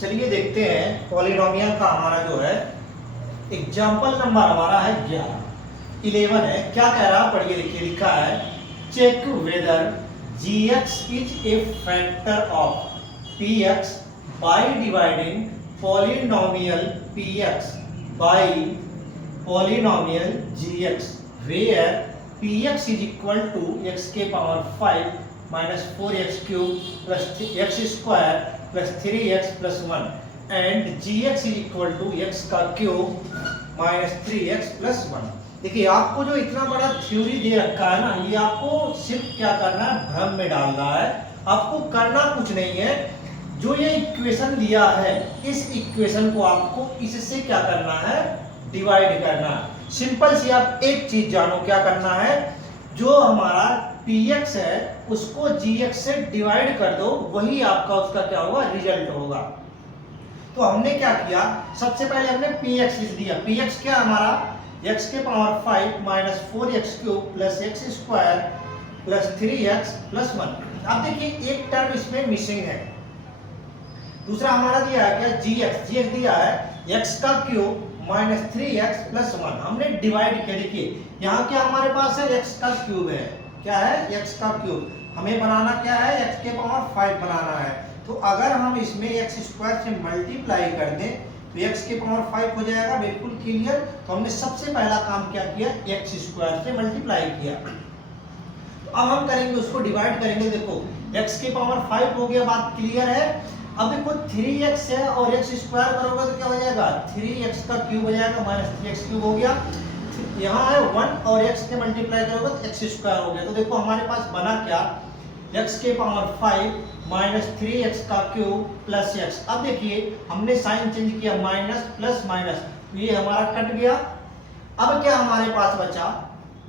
चलिए देखते हैं पॉलिनोमियल का हमारा जो है एग्जाम्पल नंबर हमारा है 11 है। क्या कह रहा है पढ़िए लिखिए। लिखा है check weather gx is a factor of px by dividing polynomial px by polynomial gx where px is equal to x के power 5 minus 4x cube plus x square plus 3x plus 1 and gx is equal to x का cube minus 3x plus 1। देखिए आपको जो इतना बड़ा theory दे रखा है ना, ये आपको सिर्फ क्या करना है, भ्रम में डाल रहा है। आपको करना कुछ नहीं है। जो ये इक्वेशन दिया है, इस इक्वेशन को आपको इससे क्या करना है, डिवाइड करना है। सिंपल सी आप एक चीज जानो, क्या करना है, जो हमारा px है उसको gx से डिवाइड कर दो, वही आपका उसका क्या होगा, रिजल्ट होगा। तो हमने क्या किया, सबसे पहले हमने px लिख दिया। px क्या हमारा x के power 5 minus 4x cube plus x square plus 3x plus 1। अब देखिए एक टर्म इसमें मिसिंग है। दूसरा हमारा दिया है क्या, gx दिया है x का क्यूब माइनस 3x प्लस 1। हमने डिवाइड किया। देखिए यहाँ क्या हमारे पास है, x का क्यूब है। क्या है, x का क्यूब। हमें बनाना क्या है, x के पावर 5 बनाना है। तो अगर हम इसमें x स्क्वायर से मल्टीप्लाई कर दें तो x के पावर 5 हो जाएगा, बिल्कुल क्लियर। तो हमने सबसे पहला काम क्या किया, x स्क्वायर से मल्टीप्लाई किया। तो अब हम करेंगे उसको डिवाइड करेंगे। देखो x के पावर 5 हो गया, बात क्लियर है। अब देखो 3x है और x स्क्वायर करोगे तो क्या हो जाएगा, 3x का क्यूब हो जाएगा, माइनस 3x क्यूब हो गया। यहाँ है 1 और x के मल्टीप्लाई करोगे तो x स्क्वायर हो गया। तो देखो हमारे पास बना क्या, x के पावर 5 माइनस 3x का क्यूब प्लस x। अब देखिए हमने साइन चेंज किया, माइनस प्लस माइनस, ये हमारा कट गया। अब क्या हमारे पास बचा,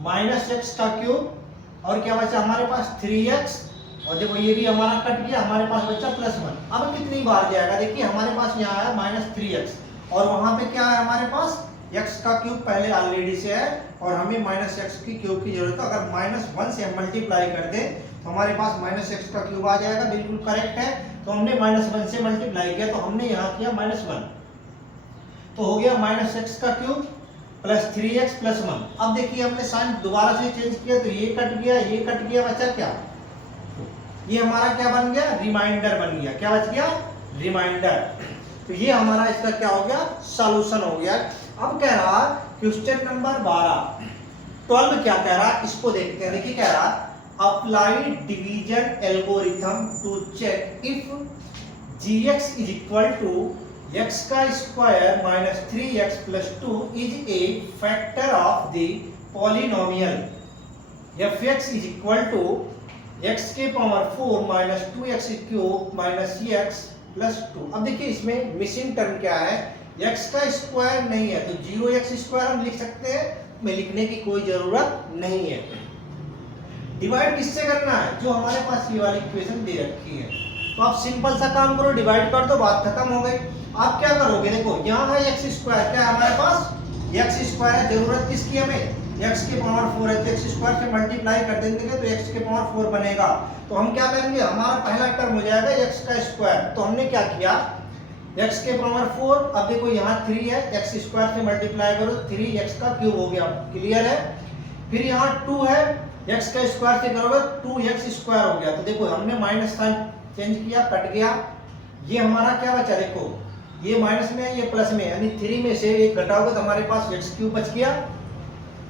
माइनस x का क्यूब और क्या बचा हमारे पास 3x, और देखो ये भी हमारा कट गया, हमारे पास बचा प्लस 1। अब कितनी बार जाएगा, देखिए हमारे पास यहाँ है माइनस 3x और वहां पे क्या है हमारे पास, x का क्यूब पहले ऑलरेडी से है और हमें माइनस x की क्यूब की जरूरत है। अगर माइनस 1 से हम मल्टीप्लाई कर दें तो हमारे पास माइनस x का क्यूब आ जाएगा, बिल्कुल करेक्ट है। तो हमने माइनस 1 से मल्टीप्लाई किया, तो हमने यहाँ किया माइनस 1, तो हो गया माइनस x का क्यूब प्लस 3x प्लस 1। अब देखिए हमने साइन दोबारा से चेंज किया, तो ये कट गया, ये कट गया, बचा क्या, ये हमारा क्या बन गया, रिमाइंडर बन गया। क्या बच गया, रिमाइंडर। तो ये हमारा इसका क्या हो गया, सॉल्यूशन हो गया। अब कह रहा क्वेश्चन नंबर 12 क्या कह रहा, इसको देखते हैं। देखिए कह रहा apply division algorithm to check if gx is equal to x का square minus 3x plus 2 is a factor of the polynomial fx is equal to x के power 4 minus 2x cube minus x plus 2। अब देखिए इसमें missing term क्या है, x का square नहीं है, तो 0x स्क्वायर हम लिख सकते हैं, में लिखने की कोई जरूरत नहीं है। डिवाइड किससे करना है, जो हमारे पास ये वाली इक्वेशन दे रखी है। तो आप सिंपल सा काम करो, डिवाइड कर दो, बात खत्म हो गई। आप क्या करोगे, देखो यहाँ है x स्क्वायर, क्या है हमारे पास x स्क्वायर है, जरूरत किसकी हमें, x के पावर 4 है, तो x स्क्वायर से मल्टीप्लाई कर देंगे तो x के पावर 4 बनेगा। तो हम क्या करेंगे, हमारा पहला टर्म हो जाएगा x का स्क्वायर। तो हमने क्या किया, x के पावर 4, अब देखो यहाँ 3 है, x स्क्वायर से मल्टीप्लाई करो 3x का क्यूब हो गया, क्लियर है। फिर यहाँ 2 है, x का स्क्वायर से करोगे 2x स्क्वायर हो गया। तो देखो हमने माइनस साइन चेंज किया, कट गया। ये हमारा क्या बचा, देखो ये माइनस में है, ये प्लस में है, यानी 3 में से एक घटाओगे तो हमारे पास x क्यूब बच गया,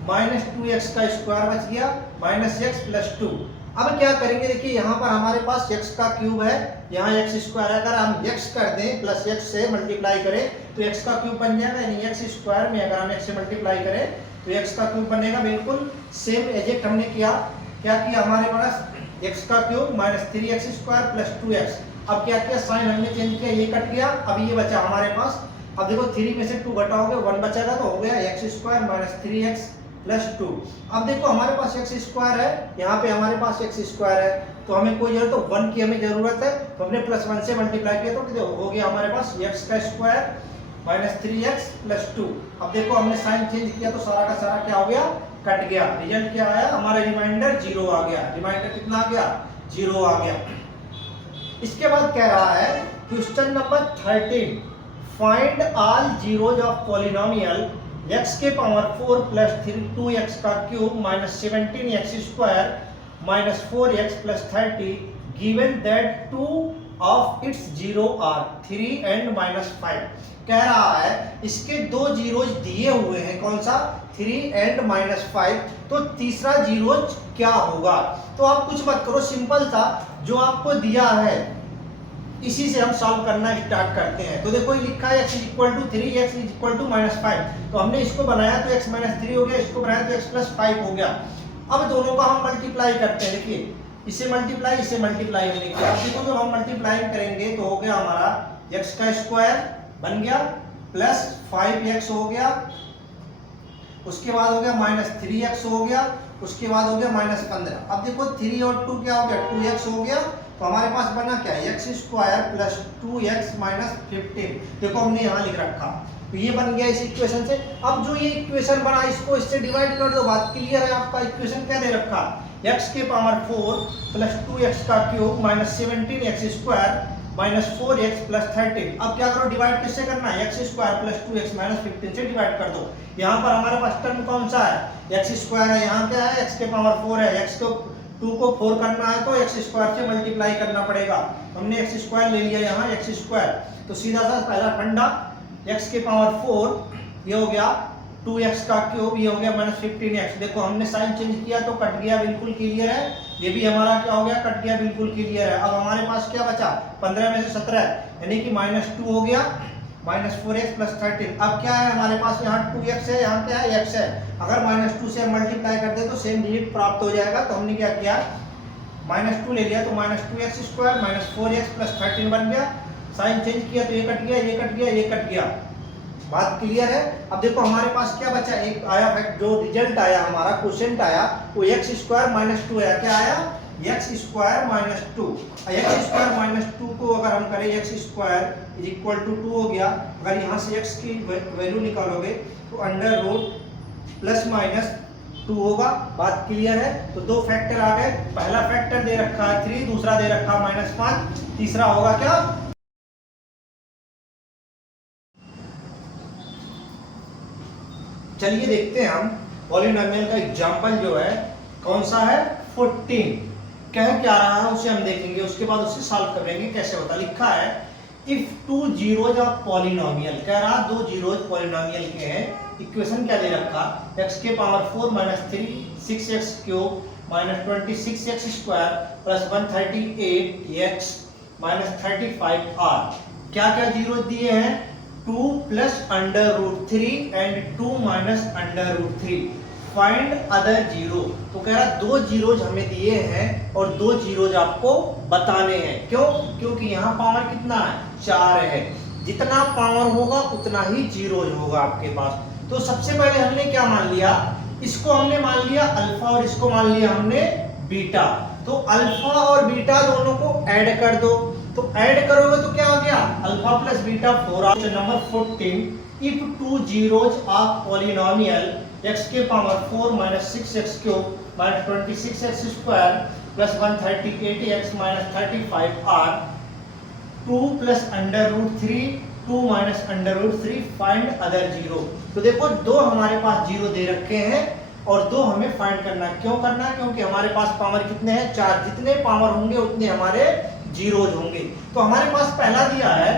माइनस 2x का स्क्वायर बच गया, माइनस x प्लस 2। अब क्या करेंगे, देखिए यहाँ पर हमारे पास x का क्यूब है, यहाँ x स्क्वायर है। अगर हम x कर दें प्लस x से मल्टीप्लाई करें तो x का क्यूब बन जाएगा, यानी x स्क्वायर में अगर हम x से मल्टीप्लाई करें तो x का क्यूब बनेगा। बिल्कुल सेम एजेक्ट हमने किया, क्या किया, हमारे पास x का cube minus 3x square plus 2x। अब क्या किया, साइन हमने चेंज किया, ये कट गया, अब ये बचा हमारे पास। अब देखो 3 में से 2 घटाओगे 1 बचेगा, तो हो गया x square minus 3x plus 2। अब देखो हमारे पास x स्क्वायर है, यहाँ पे हमारे पास x स्क्वायर है, तो हमें कोई जरूरत, तो 1 की हमें जरूरत है, तो हमने प्लस 1 से मल्टीप्लाई किया, तो हो गया हमारे पास x का स्क्वायर माइनस 3x प्लस 2। अब देखो हमने साइन चेंज किया तो सारा का सारा क्या हो गया, कट गया। रिजल्ट क्या आया, हमारा रिमाइंडर 0 आ गया। रिमाइंडर कितना आ गया, 0 आ गया। इसके बाद कह रहा है question number 13, find all zeros of polynomial x के पावर 4 प्लस 2x का cube minus 17x square minus 4x plus 30 given that two of its zero are 3 and minus 5। कह रहा है इसके दो जीरोज दिए हुए हैं, कौन सा, 3 एंड माइनस 5, तो तीसरा जीरोज क्या होगा। तो आप कुछ मत करो, सिंपल था, जो आपको दिया है इसी से हम सॉल्व करना स्टार्ट करते हैं। तो देखो ये लिखा है x equal to 3, x equal to minus 5, तो हमने इसको बनाया तो x माइनस 3 हो गया, इसको बनाया तो x प्लस 5 हो गया। अब दोनों का हम मल्टीप्लाई करते हैं, देखिए इसे मल्टीप्लाई हमने किया। अब देखो जब हम मल्टीप्लाई करेंगे तो हो गया हमारा x का स्क्वायर बन गया प्लस 5x हो गया, उसके बाद हो गया माइनस 3x हो गया, उसके बाद हो गया माइनस 15। अब देखो 3 और 2 क्या हो गया, 2x हो गया, तो हमारे पास बना क्या, x square plus 2x minus 15। देखो हमने यहाँ लिख रखा, तो ये बन गया इस इक्वेशन से। अब जो ये इक्वेशन बना इसको इससे डिवाइड कर दो, बात क्लियर है। आपका इक्वेशन क्या दे रखा, x के पावर 4 प्लस 2x का cube minus 17x square minus 4x plus 13। अब क्या करो, डिवाइड किससे करना है, x square plus 2x minus 15 से डिवाइड कर दो। यहाँ पर हमारे पास टर्म कौन सा है, x स्क्वायर है, यहाँ क्या है, x के पावर 4 है, x को 2 को 4 करना है तो x स्क्वायर से मल्टीप्लाई करना पड़ेगा। हमने x स्क्वायर ले लिया यहाँ, x स्क्वायर, तो सीधा सा पहला फंडा x के पावर 4 ये हो गया 2x का क्यूब, ये हो गया माइनस 15x। देखो हमने साइन चेंज किया तो कट गया, बिल्कुल क्लियर है। ये भी हमारा क्या हो गया, कट गया, बिल्कुल क्लियर है। अब हमारे पास क्या बचा, 15 में से 17 यानी कि माइनस 2 हो गया, माइनस 4x प्लस 13। अब क्या है हमारे पास, यहाँ 2x है, यहाँ क्या है, x है। अगर माइनस 2 से मल्टीप्लाई करते तो सेम डिजिट प्राप्त हो जाएगा। तो हमने क्या किया, माइनस 2 ले लिया, तो minus 2x square minus 4x plus 13 बन गया। साइन चेंज किया तो ये कट गया, ये कट गया, ये कट गया। बात क्लियर है। अब देखो हमारे पास क्या बचा, एक आया फैक्ट, जो रिजल्ट आया हमारा, क्वोशिएंट आया, वो x स्क्वायर माइनस 2 आया। क्या आया, x square minus 2। x square minus 2 को अगर हम करें, x square is equal to 2 हो गया। अगर यहाँ से x की वैल्यू निकालोगे तो अंडर रूट प्लस माइनस 2 होगा। बात क्लियर है। तो दो फैक्टर आ गए, पहला फैक्टर दे रखा है 3, दूसरा दे रखा है माइनस 5, तीसरा होगा क्या, चलिए देखते हैं हम पॉलिनोमियल का एग्जांपल जो है कौन सा है, 14। कह क्या रहा है उसे हम देखेंगे, उसके बाद उसे सॉल्व करेंगे कैसे होता। लिखा है if two zeros of polynomial, कह रहा दो जीरोज पॉलिनोमियल के हैं। इक्वेशन क्या दे रखा, x के power 4 minus 3 6x cube minus 26x square plus 138x minus 35r। क्या क्या जीरो दिए हैं, 2 plus under root 3 and 2 minus under root 3। Find other zero. तो कह रहा दो जीरोज हमें दिए हैं और दो जीरोज आपको बताने हैं। क्यों, क्योंकि यहाँ पावर कितना है, 4 है। जितना पावर होगा उतना ही जीरोज होगा आपके पास। तो सबसे पहले हमने क्या मान लिया, इसको हमने मान लिया अल्फा और इसको मान लिया हमने बीटा। तो अल्फा और बीटा दोनों को ऐड कर दो, तो ऐड करोगे तो क्या हो गया, alpha plus beta 4। Number 14, if two zeros of polynomial x के power 4 minus 6x cube minus 26x square plus 138x minus 35r 2 plus under root 3 2 minus under root 3 find other zero. तो देखो दो हमारे पास जीरो दे रखे हैं और दो हमें फाइंड करना है। क्यों करना है, क्योंकि हमारे पास पावर कितने हैं, 4। जितने पावर होंगे उतने हमारे जीरोज होंगे। तो हमारे पास पहला दिया है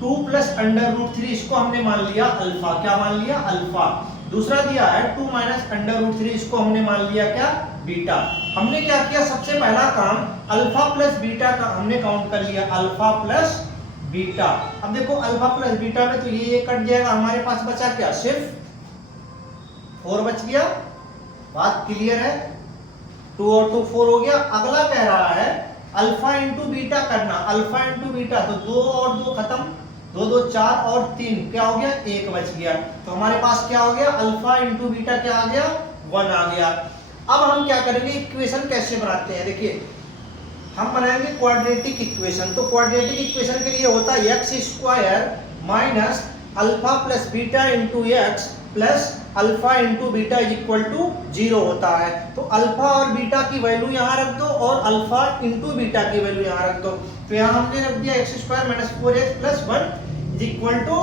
2 प्लस अंडर रूट 3, इसको हमने मान लिया अल्फा। क्या मान लिया, अल्फा। दूसरा दिया है 2 माइनस अंडर रूट 3, इसको हमने मान लिया क्या, बीटा। हमने क्या किया, सबसे पहला काम अल्फा प्लस बीटा का हमने काउंट कर लिया, अल्फा प्लस बीटा। अब देखो अल्फा प्लस बीटा में तो ये कट जाएगा, हमारे पास बचा क्या, सिर्फ 4 बच गया। बात क्लियर है, 2 और 2 4 हो गया। अगला कह रहा है अल्फा इंटू बीटा करना, अल्फा इंटू बीटा, तो 2 और 2 खत्म, 2 2 4 और 3 क्या हो गया, 1 बच गया। तो हमारे पास क्या हो गया, अल्फा इंटू बीटा क्या आ गया, 1 आ गया। अब हम क्या करेंगे, इक्वेशन कैसे बनाते हैं, देखिए हम बनाएंगे क्वाड्रेटिक इक्वेशन। तो क्वाड्रेटिक इक्वेशन के लिए होता है x square minus alpha plus beta into x plus alpha into beta is equal to 0 होता है। तो अल्फा और बीटा की वैल्यू यहाँ रख दो और अल्फा इंटू बीटा की वैल्यू यहाँ रख दो। तो यहाँ हमने रख दिया x square minus 4x plus 1 is equal to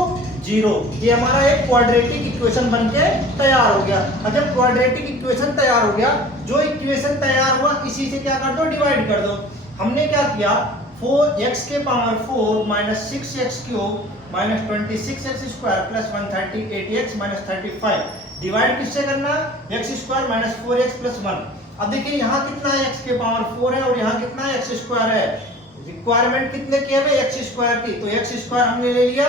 0। ये हमारा एक क्वाड्रेटिक इक्वेशन बनके तैयार हो गया। और जब क्वाड्रेटिक इक्वेशन तैयार हो गया, जो इक्वेशन तैयार हुआ इसी से क्या कर दो, डिवाइड कर दो। हमने क्या किया, 4x के power 4 minus 6x cube minus 26x square plus 138x minus 35 divide किससे करना, x square minus 4x plus 1। अब देखिए यहाँ कितना है, x के पावर 4 है और यहाँ कितना है, x स्क्वायर है। रिक्वायरमेंट कितने की है, x स्क्वायर की, तो x स्क्वायर हमने ले लिया,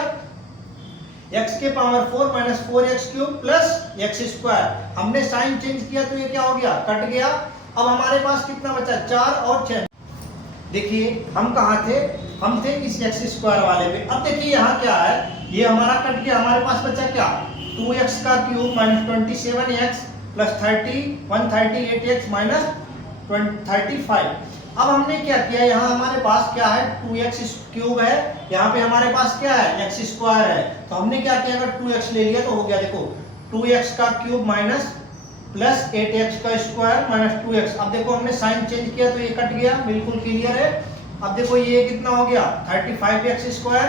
x के power 4 minus 4x cube plus x square. हमने साइन चेंज किया तो ये क्या हो गया, कट गया। अब हमारे पास कितना बचा, 4 और 6। देखिए हम कहाँ थे, हम थे इस x स्क्वायर वाले पे। अब देखिए यहाँ क्या है, ये हमारा कट गया, हमारे पास बचा क्या, 2x का cube minus 27x plus 138x minus 35। अब हमने क्या किया, यहाँ हमारे पास क्या है, 2x क्यूब है, यहाँ पे हमारे पास क्या है, x स्क्वायर है। तो हमने क्या किया, अगर 2x ले लिया तो हो गया, देखो 2x का क्यूब माइनस प्लस 8x का स्क्वायर माइनस 2x। अब देखो हमने साइन चेंज किया तो ये कट गया, बिल्कुल क्लियर है। अब देखो ये कितना हो गया, 35x स्क्वायर,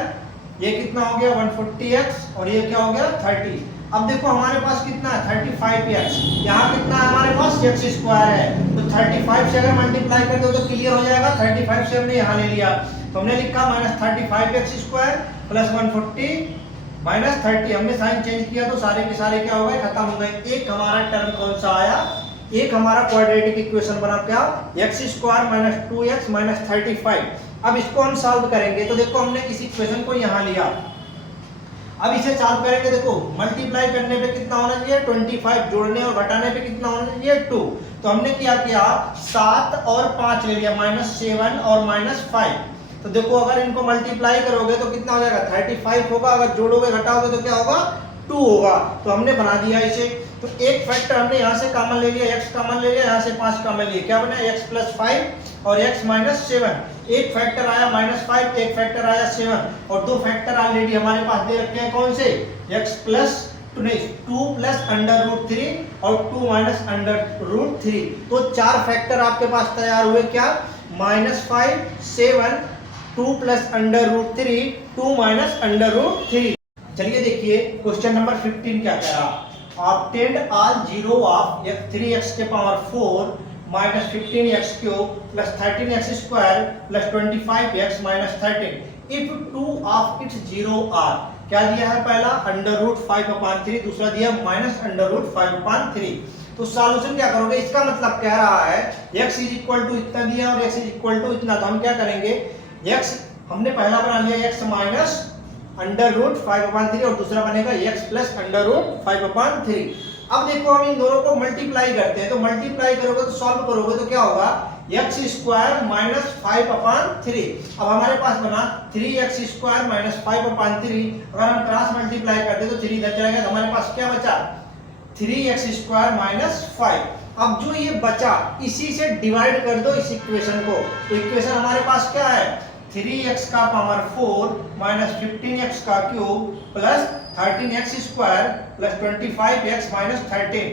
ये कितना हो गया 140x और ये क्या हो गया 30। अब देखो हमारे पास कितना है 35x, यहाँ कितना है हमारे पास x स्क्वायर है, तो 35 से अगर मल्टीप्लाई कर दो तो क्लियर हो जाएगा। 35 से हमने यहाँ ले लिया तो हमने लिखा minus 35x square plus 140 minus 30। हमने साइन चेंज किया तो सारे के सारे क्या हो गए, खत्म हो गए। एक हमारा टर्म कौन सा आया, एक हमारा क्वाड्रेटिक इक्वेशन बना क्या, x square minus 2x minus 35। अब इसको हम सॉल्व करेंगे तो देखो हमने इस इक्वेशन को यहाँ लिया, अब इसे सॉल्व करेंगे, देखो मल्टीप्लाई करने पे कितना होना चाहिए 25, जोड़ने और घटाने पे कितना होना चाहिए 2। तो हमने क्या किया, 7 और 5 ले लिया, माइनस 7 और माइनस 5। तो देखो अगर इनको मल्टीप्लाई करोगे तो कितना हो जाएगा 35 होगा, अगर जोड़ोगे घटाओगे तो क्या होगा 2 होगा। तो हमने बना दिया इसे। तो एक फैक्टर हमने यहाँ से कॉमन ले लिया, x कॉमन ले लिया, यहाँ से 5 कॉमन लिया, क्या बना x प्लस 5 और x माइनस 7। एक फैक्टर आया माइनस 5, एक फैक्टर आया 7 और दो फैक्टर ऑलरेडी हमारे पास दे रखे हैं, कौन से, x plus 2 plus under root 3 और 2 माइनस अंडर रूट 3। तो 4 फैक्टर आपके पास तैयार हुए, क्या, minus 5, 7, 2 plus under root 3, 2 minus under root 3। चलिए देखिए क्वेश्चन नंबर 15 क्या कह रहा, obtained all 0 of 3x के power 4 minus 15x cube plus 13x square plus 25x minus 13 if 2 of its 0 are। क्या दिया है, पहला अंडर रूट 5/3, दूसरा दिया माइनस अंडर रूट 5/3। तो सॉल्यूशन क्या करोगे, इसका मतलब कह रहा है x इज इक्वल टू इतना दिया और x इज इक्वल टू इतना। तो हम क्या करेंगे, x हमने पहला बना लिया x माइनस अंडर रूट 5/3 और दूसरा बनेगा x प्लस अंडर रूट 5/3। अब देखो हम इन दोनों को मल्टीप्लाई करते हैं, तो मल्टीप्लाई करोगे तो सॉल्व करोगे तो क्या होगा, x स्क्वायर माइनस 5/3। अब हमारे पास बना 3x स्क्वायर माइनस 5/3। अगर हम क्रॉस मल्टीप्लाई करते तो 3 इधर चला गया, तो हमारे पास क्या बचा 3x स्क्वायर माइनस 5। अब जो ये बचा इसी से डिवाइड कर दो इस इक्वेशन को। तो इक्वेशन हमारे पास क्या है, 3x का पावर 4 माइनस 15x का cube plus 13x square plus 25x minus 13।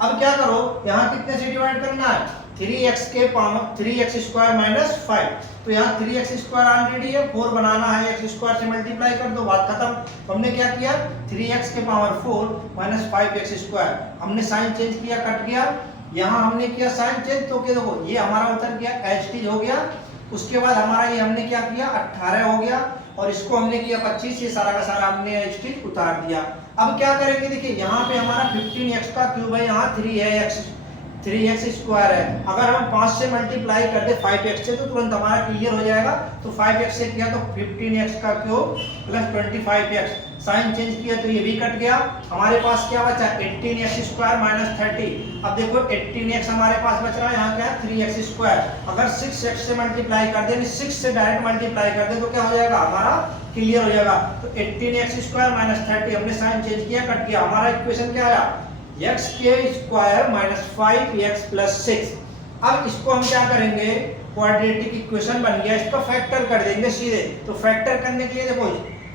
अब क्या करो, यहाँ कितने से डिवाइड करना है, 3x के पावर 3x स्क्वायर माइनस 5। तो यहाँ 3x स्क्वायर ऑलरेडी है, 4 बनाना है, x स्क्वायर से मल्टीप्लाई कर दो, बात खत्म। तो हमने क्या किया, 3x के पावर 4 माइनस 5x स्क्वायर, हमने साइन चेंज किया, कट गया। यहाँ हमने किया साइन चेंज, तो क्या देखो ये हमारा उतर गया, एच टी हो गया। उसके बाद हमारा ये हमने क्या किया 18 हो गया और इसको हमने किया 25, ये सारा का सारा हमने एच टी उतार दिया। अब क्या करेंगे, देखिए यहाँ पे हमारा 15x का क्यूब है, यहाँ 3x स्क्वायर है। अगर हम 5 से मल्टीप्लाई कर दे 5x से तो तुरंत हमारा क्लियर हो जाएगा। तो 5x से किया तो 15x का cube plus 25x, sign change किया तो ये भी कट गया। हमारे पास क्या बचा 18x स्क्वायर माइनस 30। अब देखो 18x हमारे पास बच रहा है, यहाँ क्या है 3x स्क्वायर। अगर 6x से मल्टीप्लाई कर दे, 6 से डायरेक्ट मल्टीप्लाई कर दे तो क्या हो जाएगा, हमारा क्लियर हो जाएगा। तो 18x स्क्वायर माइनस 30 हमने साइन चेंज किया, कट गया। हमारा इक्वेशन क्या आया, x के स्क्वायर माइनस 5x प्लस 6। अब इसको हम क्या करेंगे, क्वाड्रेटिक इक्वेशन बन गया, इसको फैक्टर कर देंगे सीधे। तो फैक्टर करने के लिए देखो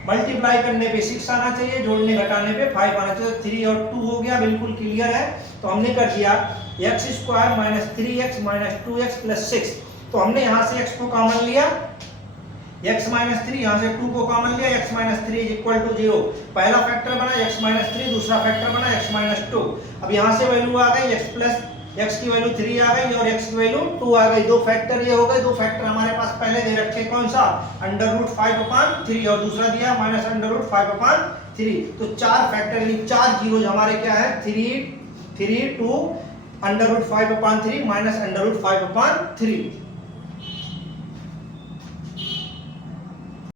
मल्टीप्लाई करने पे 6 आना चाहिए, जोड़ने घटाने पे 5 आना चाहिए। 3 और 2 हो गया, बिल्कुल क्लियर है। तो हमने कर दिया x square minus 3x minus 2x plus 6। तो हमने यहाँ से x को कॉमन लिया, x माइनस थ्री, यहाँ से 2 को कॉमन लिया, x minus three is equal to 0। पहला फैक्टर बना x माइनस थ्री, दूसरा फैक्टर बना x माइनस टू। अब यहाँ से वैल्यू आ गई x की वैल्यू 3 आ गई और x की वैल्यू 2 आ गई। दो फैक्टर ये हो गए, दो फैक्टर हमारे पास पहले दे रखे, कौन सा, अंडर रूट 5/3 और दूसरा दिया माइनस अंडर रूट 5/3। तो चार फैक्टर यानी चार जीरोज हमारे क्या है, 3 2 under root 5/3 minus under root 5/3।